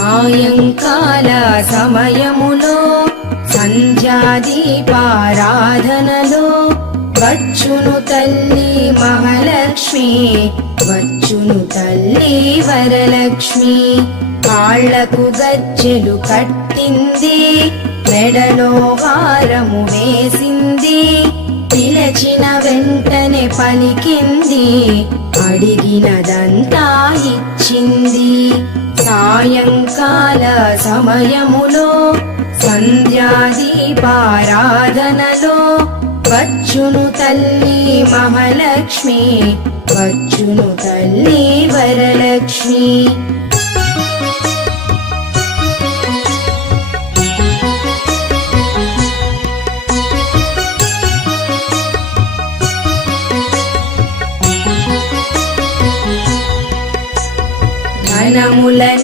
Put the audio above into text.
సాయంకాల సమయములో సంధ్యాదీపారాధనలో వచ్చును తల్లి మహాలక్ష్మి, వచ్చును తల్లి వరలక్ష్మి. కాళ్లకు గజ్జెలు కట్టింది, మెడలో హారము వేసింది, పిలచిన వెంటనే పలికింది, అడిగినదంతా ఇచ్చింది. సాయంకాల సమయములో సంధ్యాదీపారాధనలో వచ్చును తల్లి మహాలక్ష్మి, వచ్చును తల్లి వరలక్ష్మి.